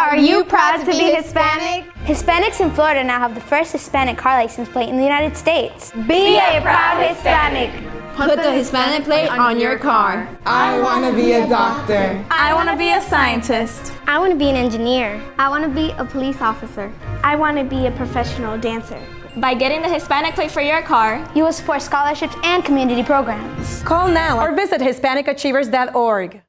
Are you proud to be Hispanic? Hispanics in Florida now have the first Hispanic car license plate in the United States. Be a proud Hispanic. Put the Hispanic plate on your car. I want to be a doctor. I want to be a scientist. I want to be an engineer. I want to be a police officer. I want to be a professional dancer. By getting the Hispanic plate for your car, you will support scholarships and community programs. Call now or visit HispanicAchievers.org.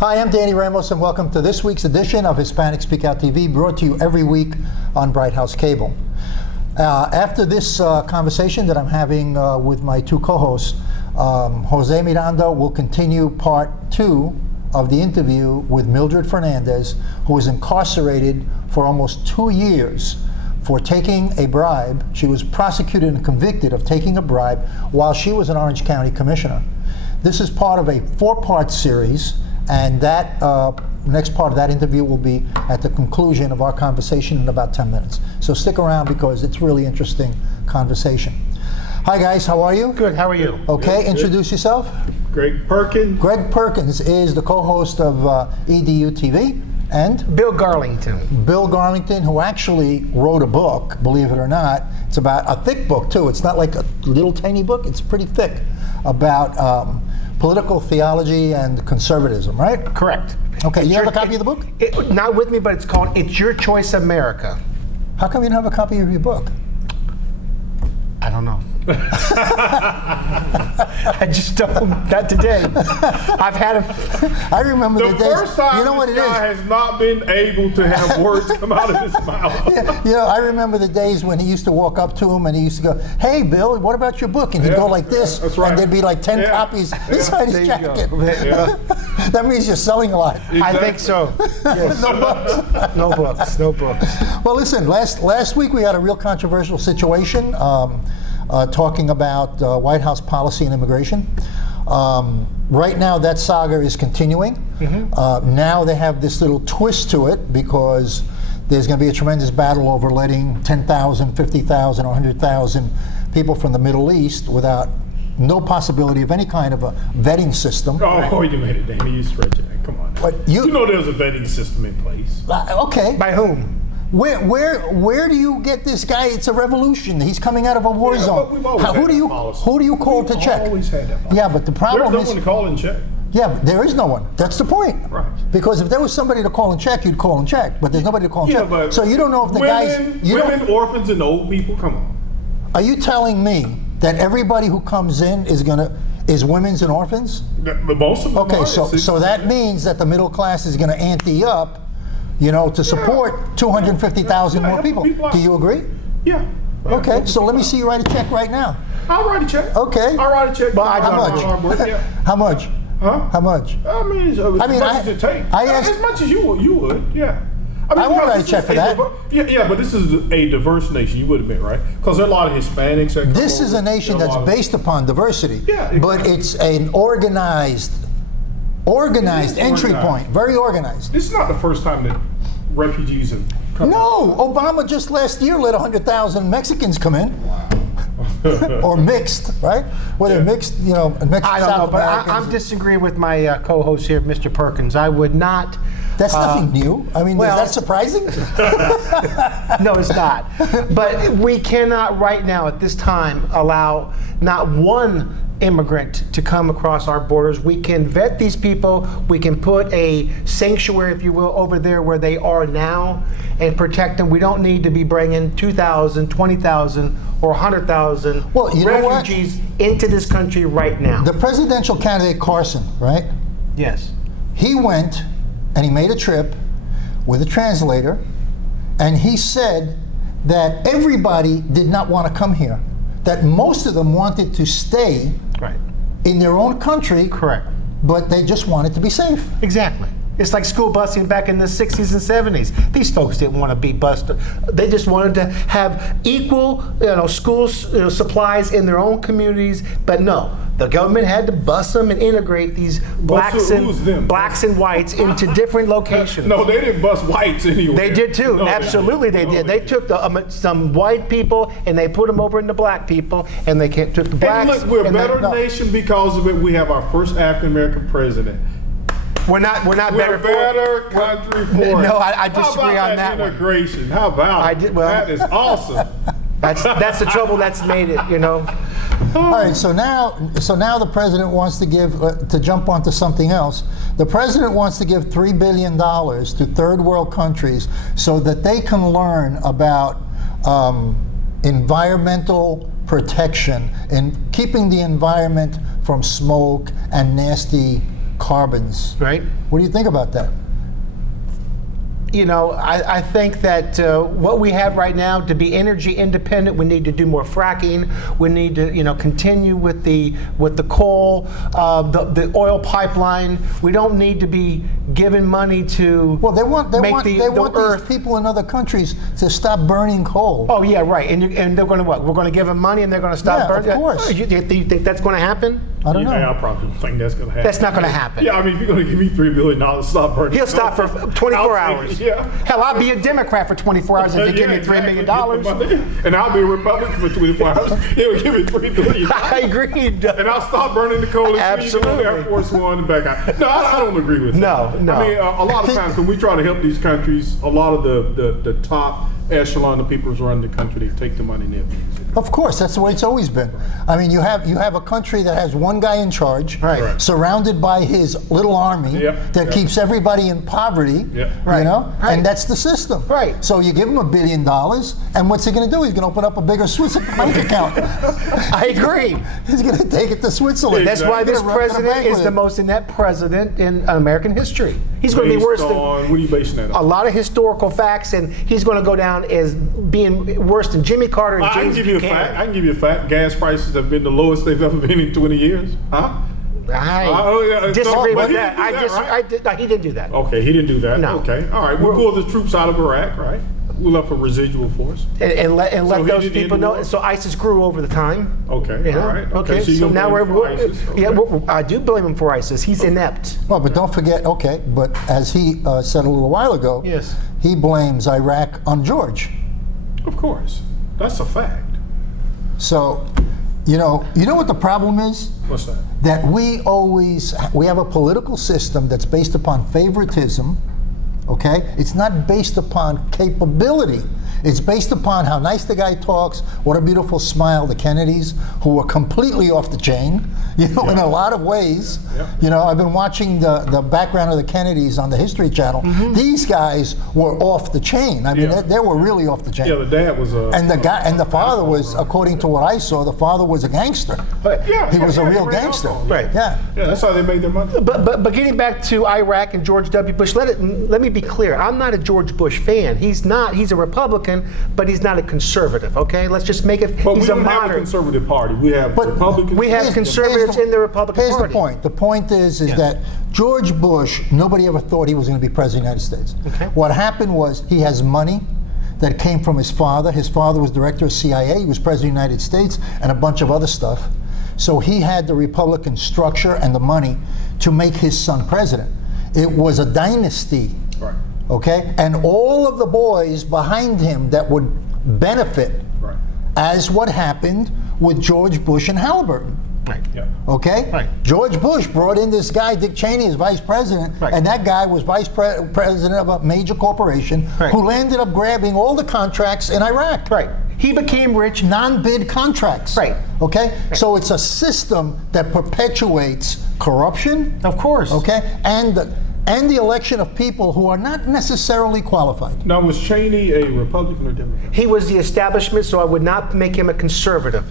Hi, I'm Danny Ramos, and welcome to this week's edition of Hispanic Speak Out TV, brought to you every week on Bright House Cable. After this conversation that I'm having with my two co-hosts, Jose Miranda will continue part 2 of the interview with Mildred Fernandez, who was incarcerated for almost 2 years for taking a bribe. She was prosecuted and convicted of taking a bribe while she was an Orange County commissioner. This is part of a 4-part series, and that next part of that interview will be at the conclusion of our conversation in about 10 minutes. So stick around because it's really interesting conversation. Hi guys, how are you? Good, how are you? Okay, introduce yourself. Greg Perkins. Greg Perkins is the co-host of EDU TV, and Bill Garlington. Bill Garlington, who actually wrote a book, believe it or not. It's about a thick book too. It's not like a little tiny book, it's pretty thick, about political theology and conservatism, right? Correct. Okay, you have a copy of the book? Not with me, but it's called It's Your Choice America. How come you don't have a copy of your book? I don't know. I just don't, not today. I've had a... I remember the days, first time you know what this it guy is? has not been able to have words come out of his mouth. Yeah, you know, I remember the days when he used to walk up to him and he used to go, "Hey Bill, what about your book?" And he'd go like this, that's right. and there'd be like 10 copies inside his jacket. That means you're selling a lot. Exactly. I think so. Yes. No books. No books, no books. Well, listen, last week we had a real controversial situation talking about White House policy and immigration. Right now that saga is continuing. Mm-hmm. Now they have this little twist to it because there's going to be a tremendous battle over letting 10,000, 50,000, or 100,000 people from the Middle East without no possibility of any kind of a vetting system. Oh, wait a minute, Danny, you stretching it. Come on. But you know there's a vetting system in place. Okay. By whom? Where do you get this guy? It's a revolution. He's coming out of a war zone. But we've always had that policy. Who do you call to check? Always had that policy. Yeah, but the problem There's is no one to call and check. Yeah, but there is no one. That's the point. Right. Because if there was somebody to call and check, you'd call and check. But there's nobody to call and check. But so you don't know if the guys. Women, orphans, and old people. Come on. Are you telling me that everybody who comes in is women's and orphans? Most of them. Okay, are. so that means that the middle class is going to ante up, to support 250,000 more people. Do you agree? Yeah. Okay, so let me see you write a check right now. I'll write a check. Okay. I'll write a check. But how much? How much? Huh? How much? I mean, as much as it takes. As much as you would, yeah. I won't write a check for that. Yeah, but this is a diverse nation, you would admit, right? Because there are a lot of Hispanics. This is a nation that's based upon diversity. Yeah, exactly. But it's an organized entry point, very organized. This is not the first time that refugees have come. No, Obama just last year let 100,000 Mexicans come in. Wow. Or mixed, right? Whether mixed, mixed I don't South know, but Americans. I'm disagreeing with my co-host here, Mr. Perkins. I would not. That's nothing new. I mean, is that surprising? No, it's not. But we cannot right now at this time allow not one immigrant to come across our borders. We can vet these people. We can put a sanctuary, if you will, over there where they are now and protect them. We don't need to be bringing 2,000, 20,000, or 100,000 refugees into this country right now. The presidential candidate Carson, right? Yes. He went and he made a trip with a translator, and he said that everybody did not want to come here, that most of them wanted to stay in their own country. Correct. But they just wanted to be safe. Exactly. It's like school busing back in the 60s and 70s. These folks didn't want to be bused. They just wanted to have equal, school supplies in their own communities. But no, The government had to bus them and integrate these blacks and whites into different locations. No, they didn't bust whites anyway. They did too. No, Absolutely, they did. They took some white people and they put them over into black people, and they took the blacks. And look, we're a better nation because of it. We have our first African American president. We're not We're better a better country for it. No, I disagree How about on that one. integration? How about that is awesome. That's the trouble that's made it, you know. All right, so now the president wants to give, to jump onto something else, the president wants to give $3 billion to third world countries so that they can learn about environmental protection and keeping the environment from smoke and nasty carbons. Right. What do you think about that? You know, I think that what we have right now, to be energy independent, we need to do more fracking. We need to, continue with the coal, the oil pipeline. We don't need to be giving money to Well, they want Earth. these people in other countries to stop burning coal. Oh yeah, right. And they're going to what? We're going to give them money and they're going to stop burning. Of course. You think that's going to happen? I don't know. I probably don't think that's going to happen. That's not going to happen. Yeah, I mean, if you're going to give me $3 billion to stop burning, He'll stop for 24 hours. Yeah. Hell, I'll be a Democrat for 24 hours if you give me $3 million. And I'll be a Republican for 24 hours. He'll give me $3 billion. I agree. And I'll stop burning the coal and Absolutely. Air Force One and back out. No, I don't agree with that. No. I mean, a lot of times when we try to help these countries, a lot of the top echelon of people who run the country, they take the money and they abuse it. Of course, that's the way it's always been. I mean, you have a country that has one guy in charge, Right. surrounded by his little army that keeps everybody in poverty, Right. and that's the system. Right. So you give him $1 billion, and what's he going to do? He's going to open up a bigger Swiss bank account. I agree. He's going to take it to Switzerland. That's why this He's gonna run to the president bank is with the it. most inept president in American history. He's going to be worse than What are you basing that a on? lot of historical facts, and he's going to go down as being worse than Jimmy Carter and I can James give you a Buchanan. fact. I can give you a fact. Gas prices have been the lowest they've ever been in 20 years. Huh? I disagree but with he that. didn't do that, right? He didn't do that. Okay, he didn't do that. No. Okay, all right. We pulled the troops out of Iraq, right? We left a residual force. And let So he those didn't people end the know. war? So ISIS grew over the time. Okay, all right. Okay, so, you now blame him for ISIS. Okay. I do blame him for ISIS. He's inept. Well, but don't forget, but as he said a little while ago, Yes. he blames Iraq on George. Of course, that's a fact. So, you know what the problem is? What's that? That we have a political system that's based upon favoritism, okay? It's not based upon capability. It's based upon how nice the guy talks, what a beautiful smile, the Kennedys, who are completely off the chain, in a lot of ways. Yeah. I've been watching the background of the Kennedys on the History Channel. Mm-hmm. These guys were off the chain. I mean, Yeah. they were really off the chain. Yeah, the dad was a. And the father was, according to what I saw, the father was a gangster. Yeah, He was a yeah, real he ran gangster. alcohol. Right. Yeah. Yeah, that's how they made their money. But getting back to Iraq and George W. Bush, let me be clear. I'm not a George Bush fan. He's not. He's a Republican, but he's not a conservative. Okay, let's just make it. But He's we a don't have a moderate. conservative party. We have Republicans. We have Here's- conservatives here's in the Republican Here's Party. the point. The point is that George Bush, nobody ever thought he was going to be president of the United States. Okay. What happened was he has money that came from his father. His father was director of CIA. He was president of the United States and a bunch of other stuff. So he had the Republican structure and the money to make his son president. It was a dynasty. Right. Okay? And all of the boys behind him that would benefit, Right. as what happened with George Bush and Halliburton. Right. Yeah. Okay? Right. George Bush brought in this guy, Dick Cheney, as vice president, Right. and that guy was president of a major corporation Right. who ended up grabbing all the contracts in Iraq. Right. He became rich. Non-bid contracts. Right. Okay? So it's a system that perpetuates corruption. Of course. Okay? And the election of people who are not necessarily qualified. Now, was Cheney a Republican or Democrat? He was the establishment, so I would not make him a conservative.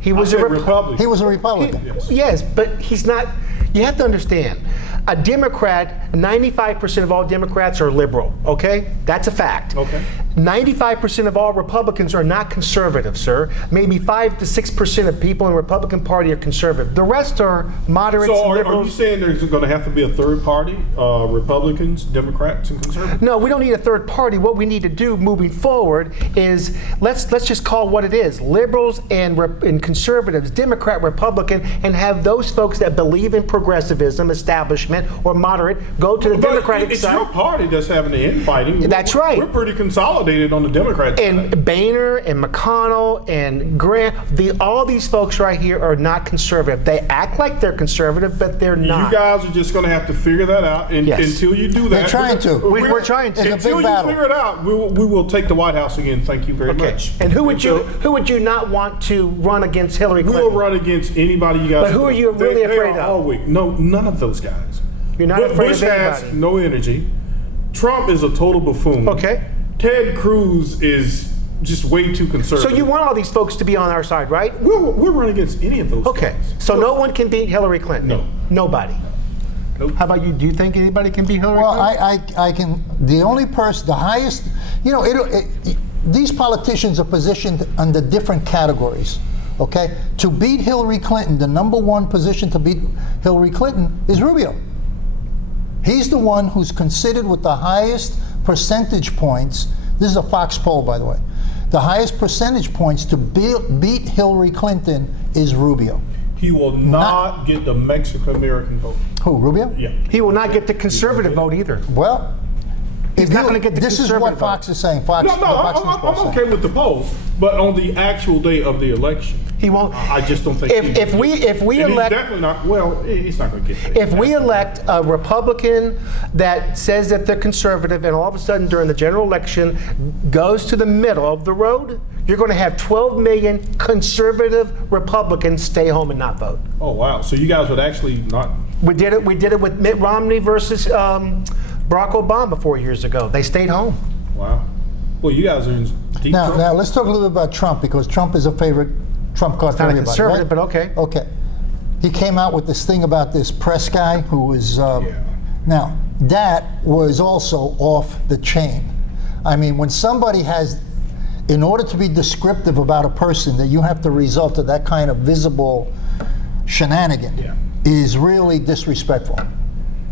He was I said a Republican. He was a Republican. Yes. Yes, but he's not. You have to understand, a Democrat, 95% of all Democrats are liberal, okay? That's a fact. Okay. 95% of all Republicans are not conservative, sir. Maybe 5 to 6% of people in the Republican Party are conservative. The rest are moderates, So are you liberals. saying there's going to have to be a third party, Republicans, Democrats, and conservatives? No, we don't need a third party. What we need to do moving forward is let's just call what it is: liberals and conservatives, Democrat, Republican, and have those folks that believe in progressivism, establishment, or moderate go to the But Democratic it's side. your party that's having the infighting. That's right. We're pretty consolidated on the Democrat And side. Boehner and McConnell and Grant, all these folks right here are not conservative. They act like they're conservative, but they're not. You guys are just going to have to figure that out, and Yes. until you do that, They're trying to. We're trying to. It's a Until big you battle. figure it out, we will take the White House again. Thank you very much. And who would you not want to run against Hillary We Clinton? will run against anybody you guys. But who are you really afraid are of? all weak. No, none of those guys. You're not afraid Bush of has anybody. no energy. Trump is a total buffoon. Okay. Ted Cruz is just way too So conservative. you want all these folks to be on our side, right? We'll run against any of those. Okay. guys. So no one can beat Hillary Clinton? No. Nobody? Nope. How about you? Do you think anybody can beat Hillary Well, Clinton? I can. The only person, the highest, these politicians are positioned under different categories. Okay, to beat Hillary Clinton, the number one position to beat Hillary Clinton is Rubio. He's the one who's considered with the highest percentage points. This is a Fox poll, by the way. The highest percentage points to beat Hillary Clinton is Rubio. He will not get the Mexican-American vote. Who, Rubio? Yeah. He will not get the conservative vote either. Well, He's not gonna get the this is what conservative Fox is saying. Fox, No, the Fox News poll I'm saying. okay with the polls, but on the actual day of the election, He won't. I just don't think. If we and elect. he's definitely not. Well, he's not going to get there. If we elect a Republican that says that they're conservative and all of a sudden during the general election goes to the middle of the road, you're going to have 12 million conservative Republicans stay home and not vote. Oh wow! So you guys would actually not. We did it with Mitt Romney versus Barack Obama 4 years ago. They stayed home. Wow. Well, you guys are in deep trouble. Now let's talk a little bit about Trump, because Trump is a favorite Trump card for Not a everybody. conservative, right? but okay. Okay. He came out with this thing about this press guy who was. Now that was also off the chain. I mean, when somebody has, in order to be descriptive about a person, that you have to result to that kind of visible shenanigan, is really disrespectful.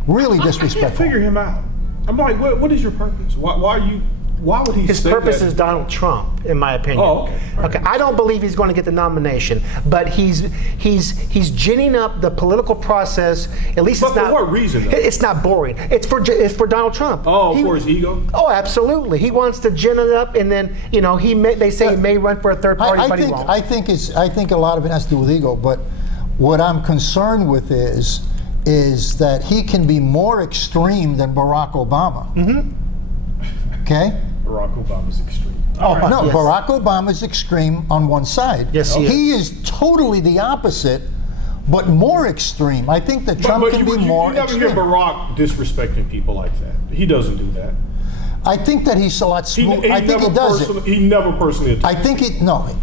Really I can't disrespectful. figure him out. I'm like, what is your purpose? Why are you? Why would he? His say purpose that? is Donald Trump, in my opinion. Oh, okay. All right. Okay. I don't believe he's going to get the nomination, but he's ginning up the political process. At least But it's for not. what reason, though? It's not boring. It's for Donald Trump. Oh, for his ego. Oh, absolutely. He wants to gin it up, and then they say he may run for a third party, but he won't. I think a lot of it has to do with ego, but what I'm concerned with is that he can be more extreme than Barack Obama. Mm-hmm. Okay? Barack Obama's extreme. No, yes. Barack Obama's extreme on one side. Yes, he is totally the opposite, but more extreme. I think that Trump can be more You never extreme. hear Barack disrespecting people like that. He doesn't do that. I think that he's a lot smooth. I think he does it. He never personally attacked.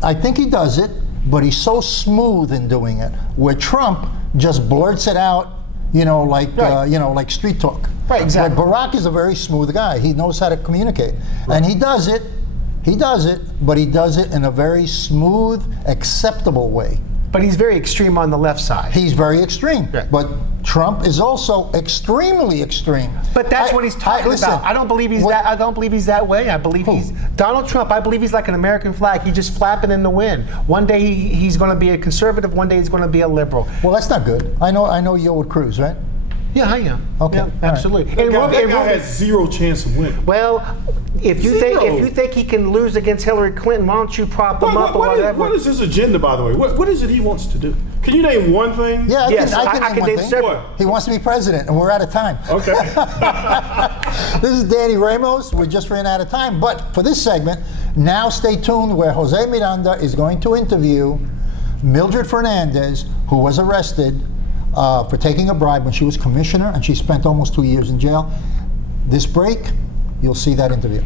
I think he does it, but he's so smooth in doing it. Where Trump just blurts it out, like street talk. Right, exactly. But Barack is a very smooth guy. He knows how to communicate, and he does it. But he does it in a very smooth, acceptable way. But he's very extreme on the left side. He's very extreme. Yeah. But Trump is also extremely extreme. But that's what he's talking listen, about. I don't believe he's what- that. I don't believe he's that way. I believe he's Donald Trump. I believe he's like an American flag. He's just flapping in the wind. One day he's going to be a conservative. One day he's going to be a liberal. Well, that's not good. I know you're with Cruz, right? Yeah, I am. Okay, Yeah, all right. absolutely. That guy has zero chance of winning. Well, if you think he can lose against Hillary Clinton, why don't you prop him up or whatever? What is his agenda, by the way? What is it he wants to do? Can you name one thing? Yeah, Yes, I I can can name one name thing. several. What? He wants to be president, and we're out of time. Okay. This is Danny Ramos. We just ran out of time. But for this segment, now stay tuned, where Jose Miranda is going to interview Mildred Fernandez, who was arrested for taking a bribe when she was commissioner, and she spent almost 2 years in jail. This break, you'll see that interview.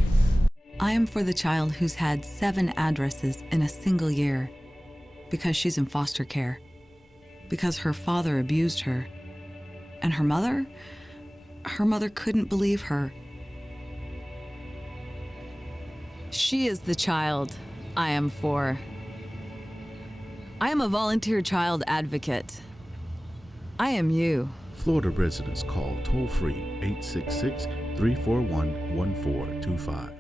I am for the child who's had 7 addresses in a single year, because she's in foster care, because her father abused her, and her mother couldn't believe her. She is the child I am for. I am a volunteer child advocate. I am you. Florida residents call toll-free 866-341-1425.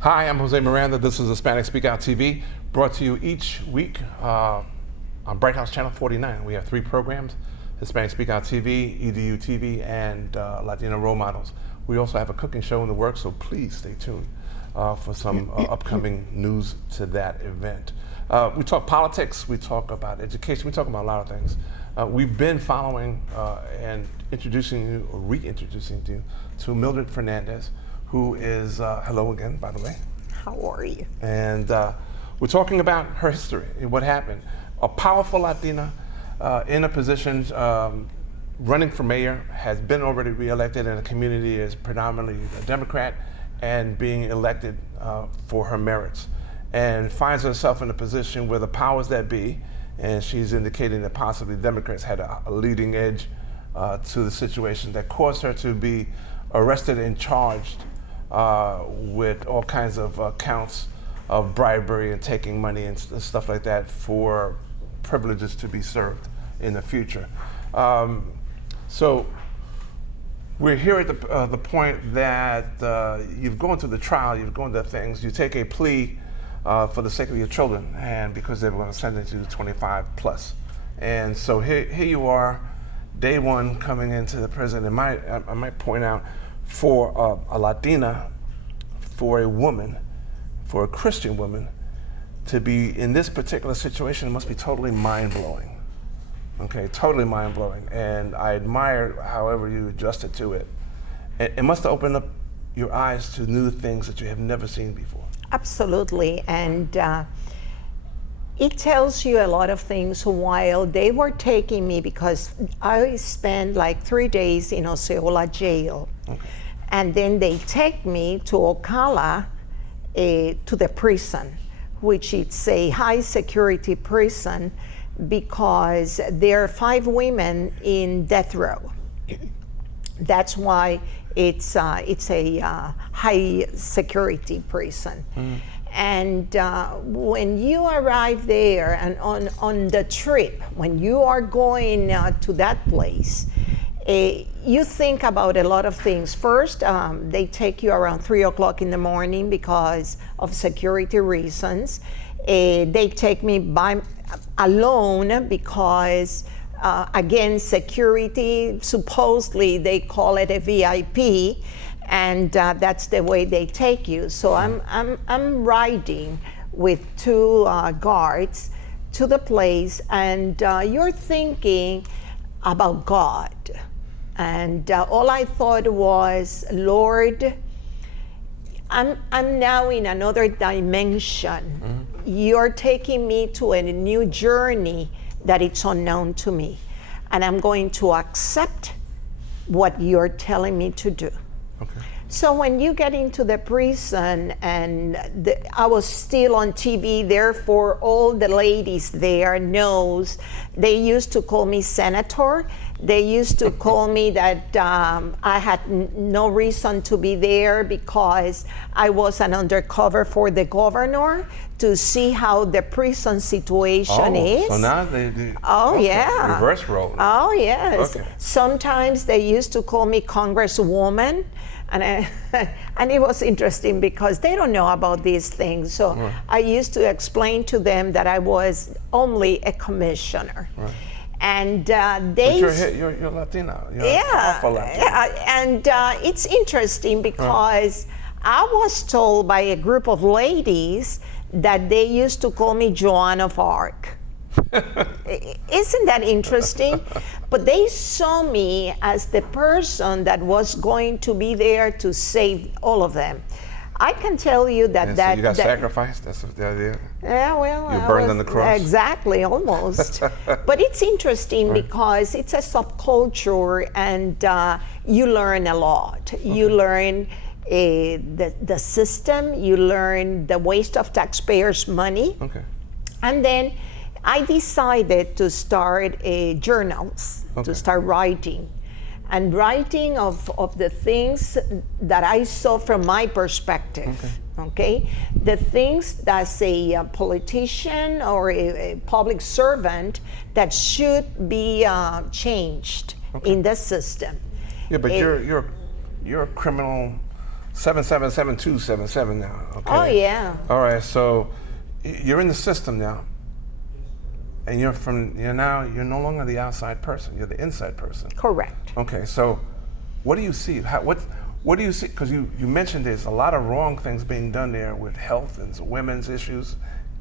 Hi, I'm Jose Miranda. This is Hispanic Speak Out TV, brought to you each week on Bright House Channel 49. We have 3 programs: Hispanic Speak Out TV, EDU TV, and Latino Role Models. We also have a cooking show in the works, so please stay tuned for some upcoming news to that event. We talk politics, we talk about education, we talk about a lot of things. We've been following and introducing you, or reintroducing you to Mildred Fernandez, who is, hello again, by the way. How are you? And we're talking about her history and what happened. A powerful Latina in a position running for mayor, has been already reelected, and the community is predominantly a Democrat, and being elected for her merits, and finds herself in a position where the powers that be, and she's indicating that possibly Democrats had a leading edge to the situation that caused her to be arrested and charged with all kinds of counts of bribery and taking money and stuff like that for privileges to be served in the future. So we're here at the point that you've gone through the trial, you've gone through things, you take a plea for the sake of your children, and because they were going to sentence you to 25 plus. And so here you are, day one, coming into the prison. And I might point out, for a Latina, for a woman, for a Christian woman, to be in this particular situation must be totally mind-blowing. Okay, totally mind-blowing. And I admire however you adjusted to it. It must have opened up your eyes to new things that you have never seen before. Absolutely, and it tells you a lot of things. While they were taking me, because I spent like 3 days in Osceola jail, okay, and then they take me to Ocala, to the prison, which is a high security prison, because there are 5 women in death row. That's why it's a high security prison. Mm. And when you arrive there, and on the trip, when you are going to that place, you think about a lot of things. First, they take you around 3 o'clock in the morning because of security reasons. They take me alone because, again, security, supposedly they call it a VIP, and that's the way they take you. So I'm riding with 2 guards to the place, and you're thinking about God. And all I thought was, Lord, I'm now in another dimension. Mm-hmm. You're taking me to a new journey that it's unknown to me. And I'm going to accept what you're telling me to do. Okay. So when you get into the prison, and I was still on TV, therefore all the ladies there knows, they used to call me senator. They used to call me that I had no reason to be there because I was an undercover for the governor to see how the prison situation is. So now they oh, okay, yeah. Reverse role. Oh, yes. Okay. Sometimes they used to call me Congresswoman. And it was interesting because they don't know about these things. So right. I used to explain to them that I was only a commissioner. Right. And they... But you're Latina. You're a powerful Latina. Yeah, and it's interesting because I was told by a group of ladies that they used to call me Joan of Arc. Isn't that interesting? But they saw me as the person that was going to be there to save all of them. I can tell you that so you got sacrificed. That's the idea. Yeah, well, you burned on the cross. Exactly, almost. But it's interesting right. because it's a subculture, and you learn a lot. Okay. You learn the system. You learn the waste of taxpayers' money. Okay. And then I decided to start journals, okay. to start writing. And writing of the things that I saw from my perspective. Okay. Okay, the things that's a politician or a public servant that should be changed in the system. Yeah, but you're a criminal 777277 now. Okay. Oh yeah. All right, so you're in the system now, and you're no longer the outside person. You're the inside person. Correct. Okay, so what do you see? What do you see? Because you mentioned there's a lot of wrong things being done there with health and women's issues,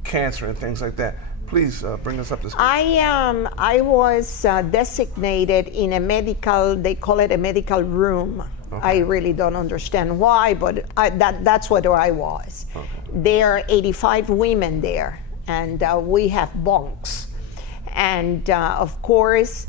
cancer and things like that. Please bring us up to speed. I was designated in a medical, they call it a medical room. Okay. I really don't understand why, but that's what I was. Okay. There are 85 women there, and we have bunks. And of course,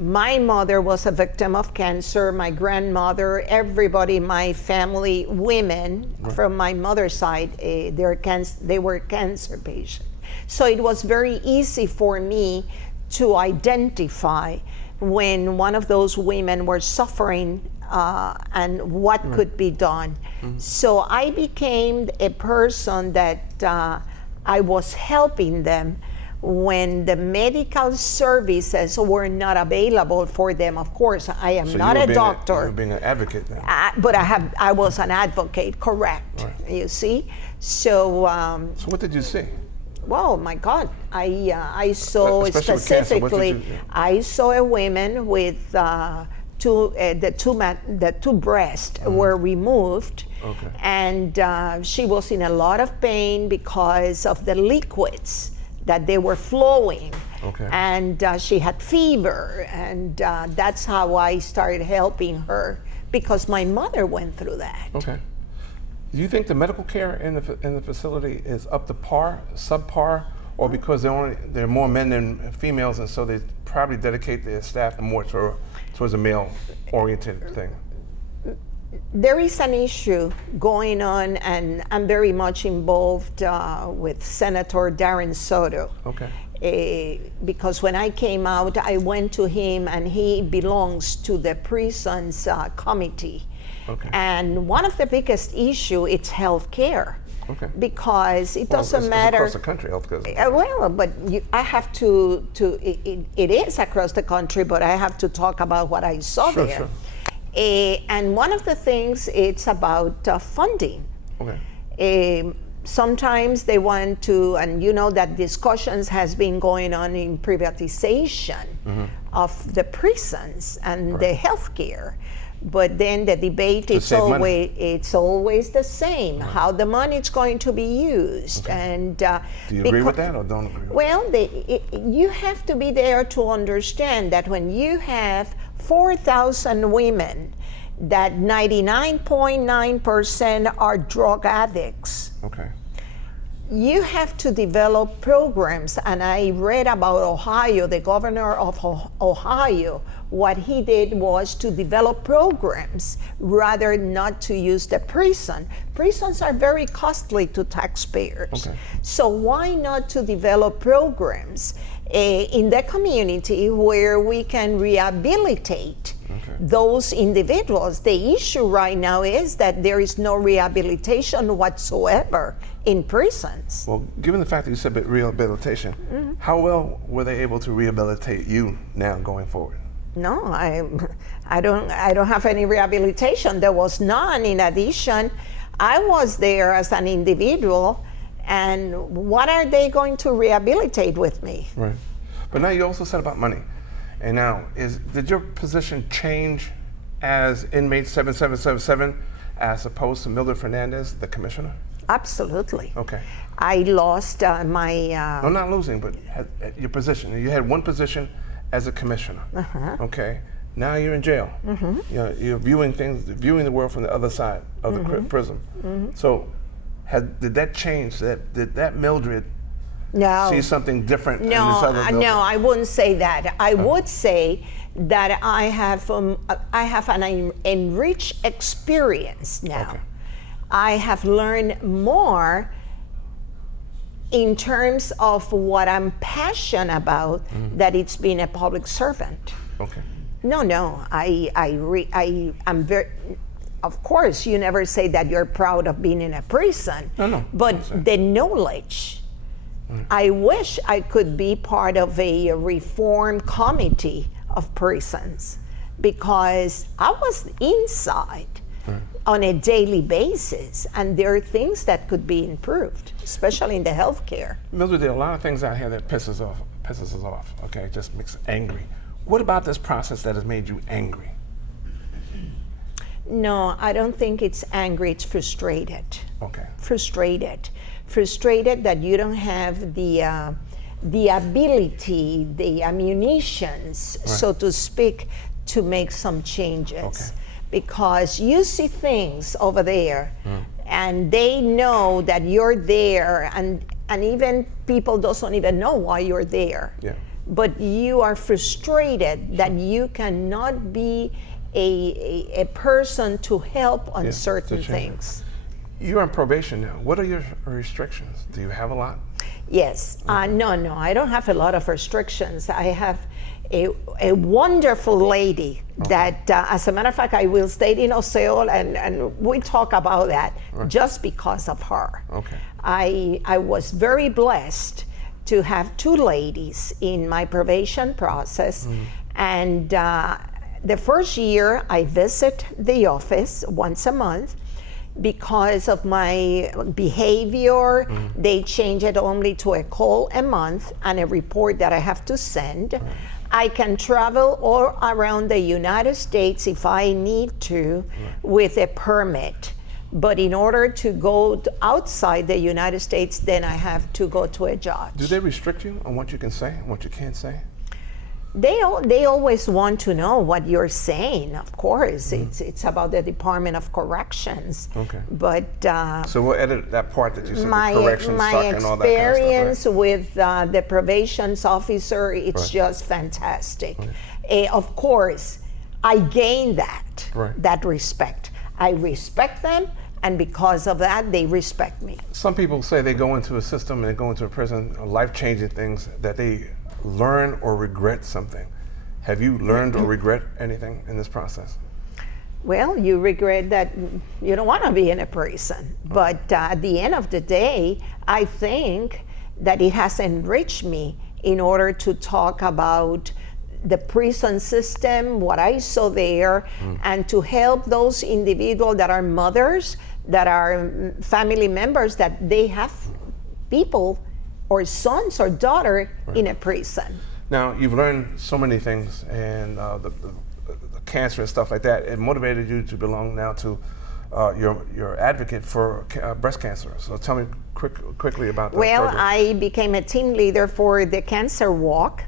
my mother was a victim of cancer, my grandmother, everybody in my family, women from my mother's side, they were cancer patients. So it was very easy for me to identify when one of those women were suffering and what could be done. So I became a person that I was helping them when the medical services were not available for them. Of course, I am not a doctor. You were being an advocate then. But I was an advocate, correct, you see? So what did you see? Well, my God, I saw specifically, I saw a woman with the two breasts were removed, and she was in a lot of pain because of the liquids that they were flowing, and she had fever, and that's how I started helping her, because my mother went through that. Okay. Do you think the medical care in the facility is up to par, subpar, or because there are more men than females, and so they probably dedicate their staff more towards a male-oriented thing? There is an issue going on, and I'm very much involved with Senator Darren Soto. Okay. Because when I came out, I went to him, and he belongs to the prisons committee. Okay. And one of the biggest issue is health care. Okay. Because it doesn't matter. It's across the country, healthcare. Well, but I have to it is across the country, but I have to talk about what I saw there. Sure. And one of the things, it's about funding. Okay. Sometimes they want to, and you know that discussions has been going on in privatization of the prisons and the healthcare. But then the debate it's always the same, how the money is going to be used. And do you agree with that or don't agree with that? Well, you have to be there to understand that when you have 4,000 women, that 99.9% are drug addicts. Okay. You have to develop programs, and I read about Ohio, the governor of Ohio. What he did was to develop programs rather not to use the prison. Prisons are very costly to taxpayers. Okay. So why not to develop programs in the community where we can rehabilitate those individuals? The issue right now is that there is no rehabilitation whatsoever in prisons. Well, given the fact that you said rehabilitation, how well were they able to rehabilitate you now going forward? No, I don't have any rehabilitation. There was none. In addition, I was there as an individual, and what are they going to rehabilitate with me? Right. But now you also said about money. And now, did your position change as inmate 7777 as opposed to Mildred Fernandez, the commissioner? Absolutely. Okay. I lost my... No, not losing, but your position. You had one position as a commissioner. Okay. Now you're in jail. You're viewing the world from the other side of the prison. So, did that change? Did that Mildred see something different in this other Mildred? No, I wouldn't say that. I would say that I have an enriched experience now. Okay. I have learned more in terms of what I'm passionate about, that it's being a public servant. Okay. No, I'm very, of course, you never say that you're proud of being in a prison. No. But the knowledge, I wish I could be part of a reform committee of prisons, because I was inside on a daily basis, and there are things that could be improved, especially in the healthcare. Mildred, there are a lot of things out here that pisses us off, okay? Just makes us angry. What about this process that has made you angry? No, I don't think it's angry, it's frustrated. Okay. Frustrated that you don't have the ability, the ammunitions, so to speak, to make some changes. Okay. Because you see things over there, and they know that you're there, and even people don't even know why you're there. Yeah. But you are frustrated that you cannot be a person to help on certain things. You're on probation now. What are your restrictions? Do you have a lot? Yes. No, I don't have a lot of restrictions. I have a wonderful lady that, as a matter of fact, I will stay in Osceola, and we talk about that just because of her. Okay. I was very blessed to have two ladies in my probation process, and the first year I visit the office once a month. Because of my behavior, they changed it only to a call a month and a report that I have to send. I can travel all around the United States if I need to with a permit. But in order to go outside the United States, then I have to go to a judge. Do they restrict you on what you can say and what you can't say? They always want to know what you're saying, of course. It's about the Department of Corrections. Okay. But so we'll edit that part that you said, my the corrections suck and all that kind of stuff, experience with the probations officer, it's just fantastic. Of course, I gained that respect. I respect them, and because of that, they respect me. Some people say they go into a system and they go into a prison, life-changing things that they learn or regret something. Have you learned or regret anything in this process? Well, you regret that you don't want to be in a prison. But at the end of the day, I think that it has enriched me in order to talk about the prison system, what I saw there, and to help those individuals that are mothers, that are family members, that they have people or sons or daughter in a prison. Now, you've learned so many things, and the cancer and stuff like that. It motivated you to belong now to your advocate for breast cancer. So tell me quickly about that. Well, program. I became a team leader for the Cancer Walk,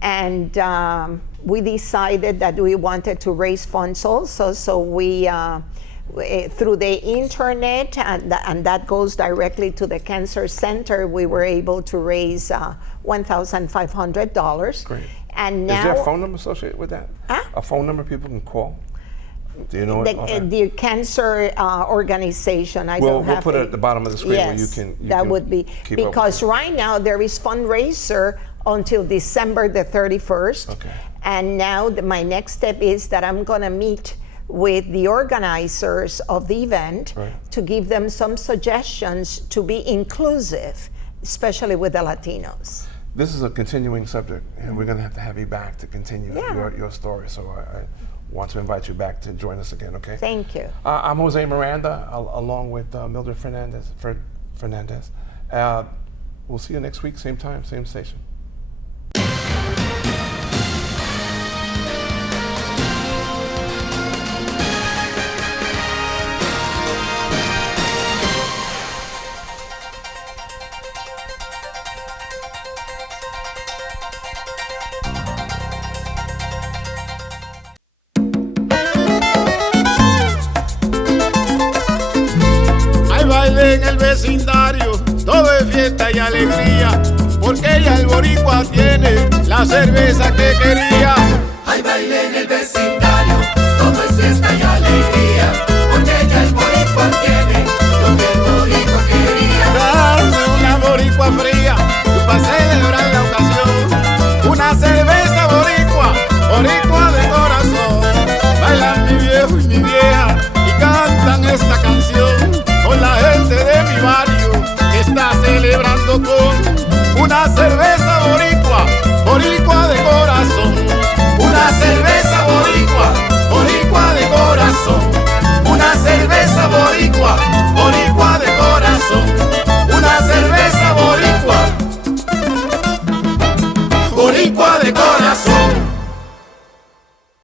and we decided that we wanted to raise funds also. So we through the internet, and that goes directly to the Cancer Center, we were able to raise $1,500. Great. And now, is there a phone number associated with that? A phone number people can call? Do you know the cancer organization? We'll put it at the bottom of the screen where you can. That would be, because right now there is fundraiser until December the 31st. Okay. And now my next step is that I'm going to meet with the organizers of the event to give them some suggestions to be inclusive, especially with the Latinos. This is a continuing subject, and we're going to have you back to continue your story. So I want to invite you back to join us again, okay? Thank you. I'm Jose Miranda, along with Mildred Fernandez. We'll see you next week, same time, same station. En el vecindario todo es fiesta y alegría, porque ya el boricua tiene la cerveza que quería.